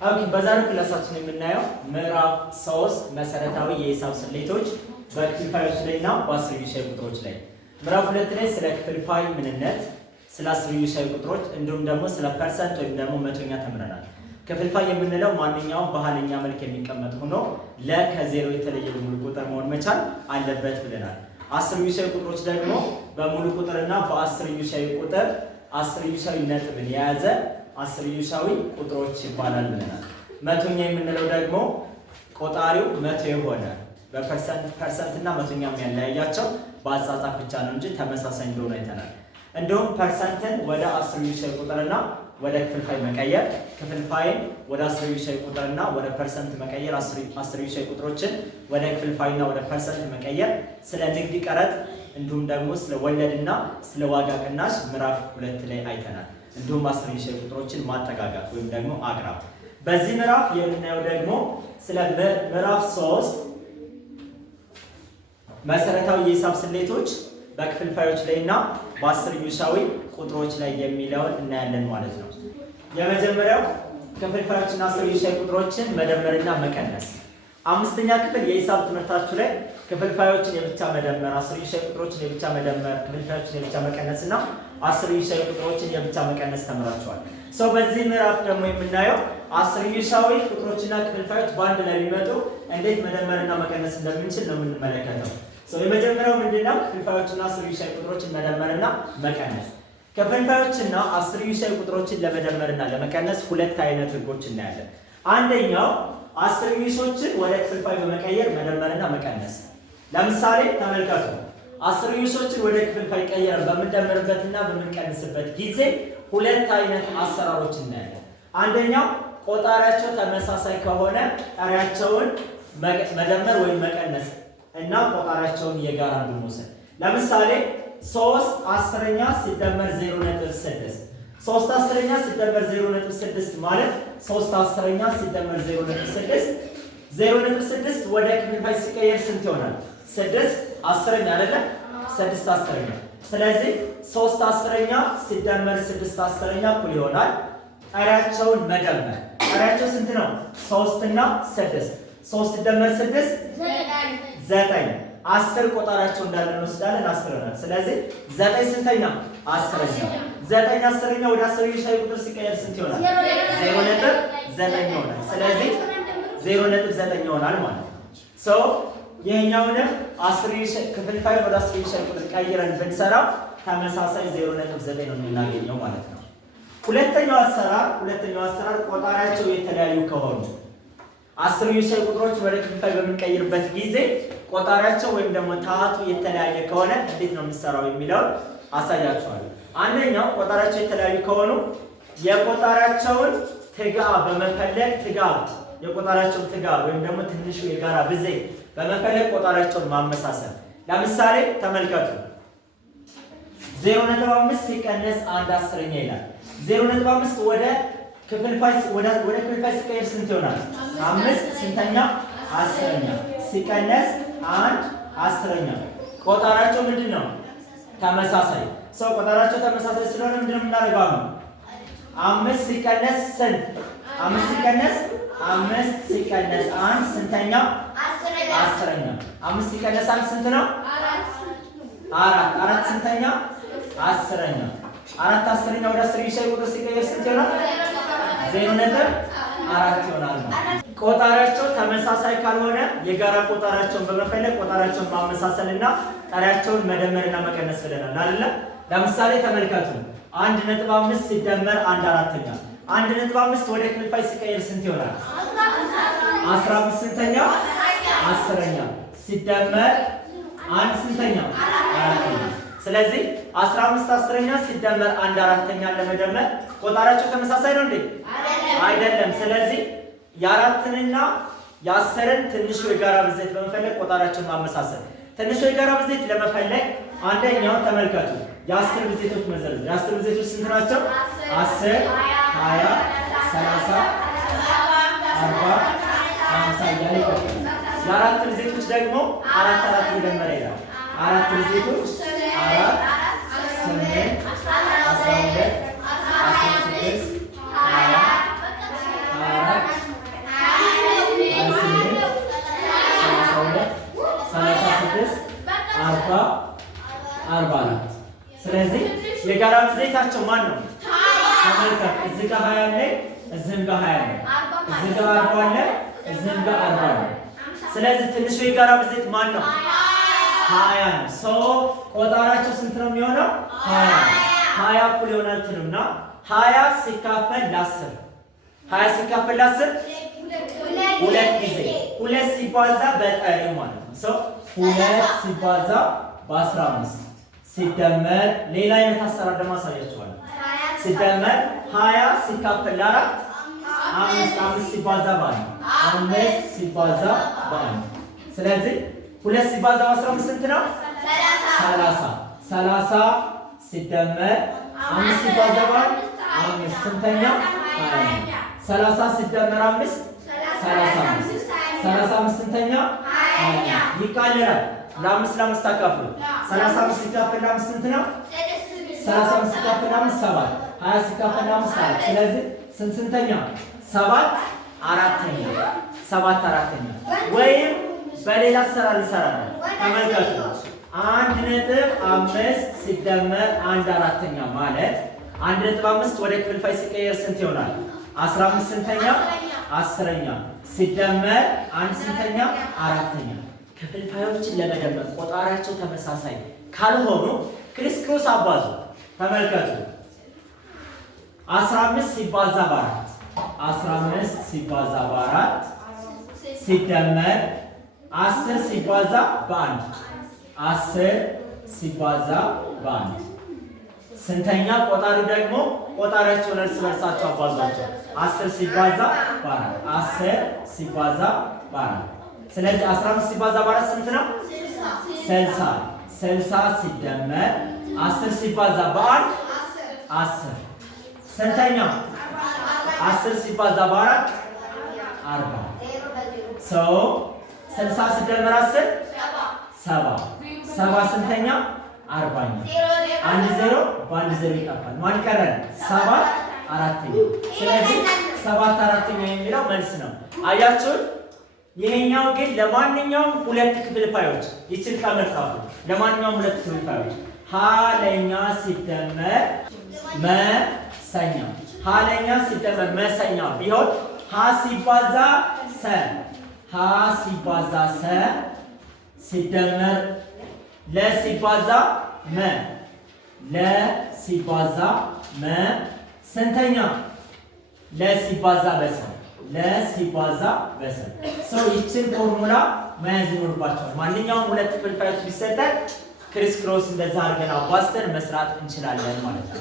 ኦኬ በዛሬው ክላሳችን የምናየው ምዕራፍ 3 መሰረታዊ የሂሳብ ስሌቶች በክፍልፋዮች ላይና በአስርዮሽ ቁጥሮች ላይ ምዕራፍ 2 ላይ ስለ ክፍልፋይ ምንነት፣ ስለ አስርዮሽ ቁጥሮች እንዲሁም ደግሞ ስለ ፐርሰንት ወይም ደግሞ መቶኛ ተምረናል። ክፍልፋይ የምንለው ማንኛውም ባህልኛ መልክ የሚቀመጥ ሆኖ ከዜሮ የተለየ ሙሉ ቁጥር መሆን መቻል አለበት ብለናል። አስርዮሽ ቁጥሮች ደግሞ በሙሉ ቁጥርና በአስርዮሻዊ ቁጥር አስርዮሻዊ ነጥብን የያዘ አስርዮሻዊ ቁጥሮች ይባላል ብለናል። መቶኛ የምንለው ደግሞ ቆጣሪው መቶ የሆነ በፐርሰንት እና መቶኛ የሚያለያያቸው በአጻጻፍ ብቻ ነው እንጂ ተመሳሳይ እንደሆነ አይተናል። እንዲሁም ፐርሰንትን ወደ አስርዮሻዊ ቁጥርና ወደ ክፍልፋይ መቀየር፣ ክፍልፋይን ወደ አስርዮሻዊ ቁጥርና ወደ ፐርሰንት መቀየር፣ አስርዮሻዊ ቁጥሮችን ወደ ክፍልፋይና ወደ ፐርሰንት መቀየር፣ ስለ ንግድ ቀረጥ እንዲሁም ደግሞ ስለ ወለድና ስለ ዋጋ ቅናሽ ምዕራፍ 2 ላይ አይተናል። እንዲሁም አስርዮሻዊ ቁጥሮችን ማጠጋጋት ወይም ደግሞ አቅራብ። በዚህ ምዕራፍ የምናየው ደግሞ ስለ ምዕራፍ 3 መሰረታዊ የሂሳብ ስሌቶች በክፍልፋዮች ላይና በአስርዮሻዊ ቁጥሮች ላይ የሚለውን እናያለን ማለት ነው። የመጀመሪያው ክፍልፋዮችና አስርዮሻዊ ቁጥሮችን መደመርና መቀነስ። አምስተኛ ክፍል የሂሳብ ትምህርታችሁ ላይ ክፍልፋዮችን የብቻ መደመር፣ አስርዮሻዊ ቁጥሮችን የብቻ መደመር፣ ክፍልፋዮችን የብቻ መቀነስ እና አስርዮሻዊ ቁጥሮችን የብቻ መቀነስ ተምራችኋል። በዚህ ምዕራፍ ደግሞ የምናየው አስርዮሻዊ ቁጥሮችና ክፍልፋዮች በአንድ ላይ ቢመጡ እንዴት መደመርና መቀነስ እንደምንችል ነው የምንመለከተው። የመጀመሪያው ምንድነው? ክፍልፋዮችና አስርዮሻዊ ቁጥሮችን መደመርና መቀነስ። ክፍልፋዮችና አስርዮሻዊ ቁጥሮችን ለመደመርና ለመቀነስ ሁለት አይነት ህጎች እናያለን። አንደኛው አስርዮሾችን ወደ ክፍልፋይ በመቀየር መደመርና መቀነስ። ለምሳሌ ተመልከቱ። አስርዮሾችን ወደ ክፍልፋይ ቀየረን በምንደምርበትና በምንቀንስበት ጊዜ ሁለት አይነት አሰራሮች እናያለን። አንደኛው ቆጣሪያቸው ተመሳሳይ ከሆነ ጠሪያቸውን መደመር ወይም መቀነስ እና ቆጣሪያቸውን የጋራ እንድንወስድ። ለምሳሌ 3 አስረኛ ሲደመር 0.6 3 አስረኛ ሲደመር 0.6 ማለት 3 አስረኛ ሲደመር 0.6 0.6 ወደ ክፍልፋይ ሲቀየር ስንት ይሆናል? 6 አስረኛ አይደለ? 6 አስረኛ። ስለዚህ 3 አስረኛ ሲደመር 6 አስረኛ እኩል ይሆናል ጠሪያቸውን መደመር። ጠሪያቸው ስንት ነው? 3 እና 6 3 ሲደመር 6 9 10 ቆጣሪያቸው እንዳለ እንወስዳለን። 10 ነው። ስለዚህ 9 ስንተኛ? አስረኛ። 9 አስረኛ ወደ አስርዮሻዊ ቁጥር ሲቀየር ስንት ይሆናል? 0.9 ይሆናል። ስለዚህ 0.9 ይሆናል ማለት ነው። ይሄኛውን ክፍልፋይ ወደ አስርዮሻዊ ቁጥር ቀይረን ብንሰራው ተመሳሳይ 0.9 ነው የምናገኘው ማለት ነው። ሁለተኛው አሰራር ቆጣሪያቸው የተለያዩ ከሆኑ አስርዮሻዊ ቁጥሮች ወደ ክፍልፋይ በምንቀይርበት ጊዜ ቆጣሪያቸው ወይም ደግሞ ታቱ የተለያየ ከሆነ እንዴት ነው የምንሰራው የሚለውን አሳያችኋለሁ። አንደኛው ቆጣሪያቸው የተለያዩ ከሆኑ የቆጣሪያቸውን ትጋ በመፈለግ የቆጣሪያቸውን ትጋ ወይም ደግሞ ትንሹ የጋራ ብዜት በመፈለግ ቆጣሪያቸውን ማመሳሰል። ለምሳሌ ተመልከቱ። 0.5 ሲቀነስ 1 አስረኛ ይላል። 0.5 ወደ ክፍልፋይ ሲቀየር ስንት ይሆናል? 5 ስንተኛ? አስረኛ ሲቀነስ 1 አስረኛ። ቆጣሪያቸው ምንድን ነው? ተመሳሳይ። ቆጣሪያቸው ተመሳሳይ ስለሆነ ምንድነው የምናደርገው? 5 ሲቀነስ ስንት? 5 ሲቀነስ 1 ስንተኛ? አስረኛ። 5 ሲቀነስ 1 ስንት ነው? 4 ስንተኛ? አስረኛ። 4 አስረኛ ወደ አስርዮሻዊ ቁጥር ሲቀየር ስንት ይሆናል? 0.4 ይሆናል። ቆጣሪያቸው ተመሳሳይ ካልሆነ የጋራ ቆጣሪያቸውን በመፈለግ ቆጣሪያቸውን ማመሳሰልና ጠሪያቸውን መደመርና መቀነስ ብለናል አይደለ? ለምሳሌ ተመልከቱ። 1.5 ሲደመር 1/4ኛ 1.5 ወደ ክፍልፋይ ሲቀየር ስንት ይሆናል? 15 ስንተኛ? አስረኛ ሲደመር 1 ስንተኛ? 4ኛ። ስለዚህ 15 አስረኛ ሲደመር 1/4ኛ ለመደመር ቆጣሪያቸው ተመሳሳይ ነው እንዴ? አይደለም። ስለዚህ የ4ንና የ10ን ትንሹ የጋራ ብዜት በመፈለግ ቆጣሪያቸውን ማመሳሰል። ትንሹ የጋራ ብዜት ለመፈለግ አንደኛው ተመልከቱ። የ10 ብዜቶች መዘርዘር። የ10 ብዜቶች ስንት ናቸው? 10 20 30 40 50 እያለ ይቀጥላል። የ4 ብዜቶች ደግሞ 4 መደመር ይላል። 4 ብዜቶች 4 8 12 16 20 24 ብዜታቸው ማን ነው? ተመልከት፣ እዚህ ጋር 20 አለ፣ እዚህም ጋር 20 አለ፣ እዚህ ጋር 40 አለ፣ እዚህም ጋር 40 አለ። ስለዚህ ትንሹ የጋራ ብዜት ማን ነው? 20 ነው። ሶ ቆጣራቸው ስንት ነው የሚሆነው? 20 እኩል ይሆናል ትሉና 20 ሲካፈል ለ10 20 ሲካፈል ለ10 ሁለት ጊዜ ሁለት ሲባዛ በጠሪው ማለት ነው። ሶ ሁለት ሲባዛ በ15 ሲደመር ሌላ አይነት አሰራር ደግሞ አሳያችኋለሁ። ሲደመር 20 ሲካፈል ለ4 5 ሲባዛ በ1 5 ሲባዛ በ1 ስለዚህ ሁለት ሲባዛ በ15 ስንት ነው? 30 30 ሲደመር 5 ሲባዛ በ1 5 ስንተኛ? 30 ሲደመር 5 35 35 ስንተኛ? ይቃለላል። ለ5 ለ5 ታካፍሉ 35 ሲካፈል ለ5 ስንት ነው? 35 ሲካፈል ለ5 7 20 ሲካፈል ለ5 4 ስለዚህ ስንተኛ? 7 አራተኛ 7 አራተኛ ወይም በሌላ አሰራር እንሰራለን። ተመልከቱ 1.5 ሲደመር 1 አራተኛ ማለት 1.5 ወደ ክፍልፋይ ሲቀየር ስንት ይሆናል? 15 ስንተኛ? 10ኛ ሲደመር 1 ስንተኛ? አራተኛ። ክፍልፋዮችን ለመደመር ቆጣሪያቸው ተመሳሳይ ካልሆኑ ክሪስ ክሮስ አባዙ። ተመልከቱ 15 ሲባዛ በ4 15 ሲባዛ በ4 ሲደመር 10 ሲባዛ በ1 10 ሲባዛ በ1 ስንተኛ? ቆጣሪው ደግሞ ቆጣሪያቸውን እርስ በርሳቸው አባዟቸው 10 ሲባዛ በ4 10 ሲባዛ በ4 ስለዚህ 15 ሲባዛ በ4 ስንት ነው? 60 60 ሲደመር 10 ሲባዛ በ1 10 ስንተኛ? 10 ሲባዛ በ4 40 ሰው 60 ሲደመር 10 70 70 ስንተኛ? 40ኛ 1 0 በ1 0 ይጠፋል። ማን ቀረን? 7 አራተኛ። ስለዚህ 7 አራተኛ የሚለው መልስ ነው። አያችሁት? ይሄኛው ግን ለማንኛውም ሁለት ክፍልፋዮች ይችል ከመጻፉ ለማንኛውም ሁለት ክፍልፋዮች ሀለኛ ሲደመር መሰኛ ሀለኛ ሲደመር መሰኛ ቢሆን ሀ ሲባዛ ሰ ሀ ሲባዛ ሰ ሲደመር ለ ሲባዛ መ ለ ሲባዛ መ ስንተኛ? ለ ሲባዛ በሰ ለ ሲባዛ በሰ ሰው ይችን ፎርሙላ መያዝ ይኖርባቸዋል። ማንኛውም ሁለት ክፍልፋዮች ቢሰጠን ክሪስ ክሮስ እንደዛ አድርገን አባዝተን መስራት እንችላለን ማለት ነው።